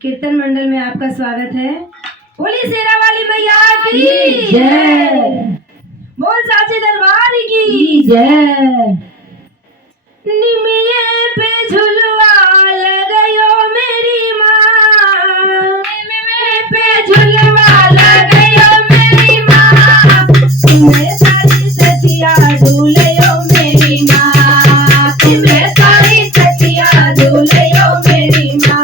कीर्तन मंडल में आपका स्वागत है। बोली शेरा वाली मैया की जय, बोल साचे दरबार की जय। निमिये पे झुलवा लगायो मेरी माँ, निमिये पे झुलवा लगायो मेरी माँ, तुम्हें सारी सखिया झूलयो मेरी माँ, तुम्हें सारी सखिया झूलयो मेरी माँ।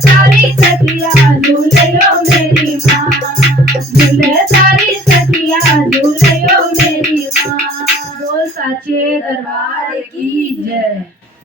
सारी सखिया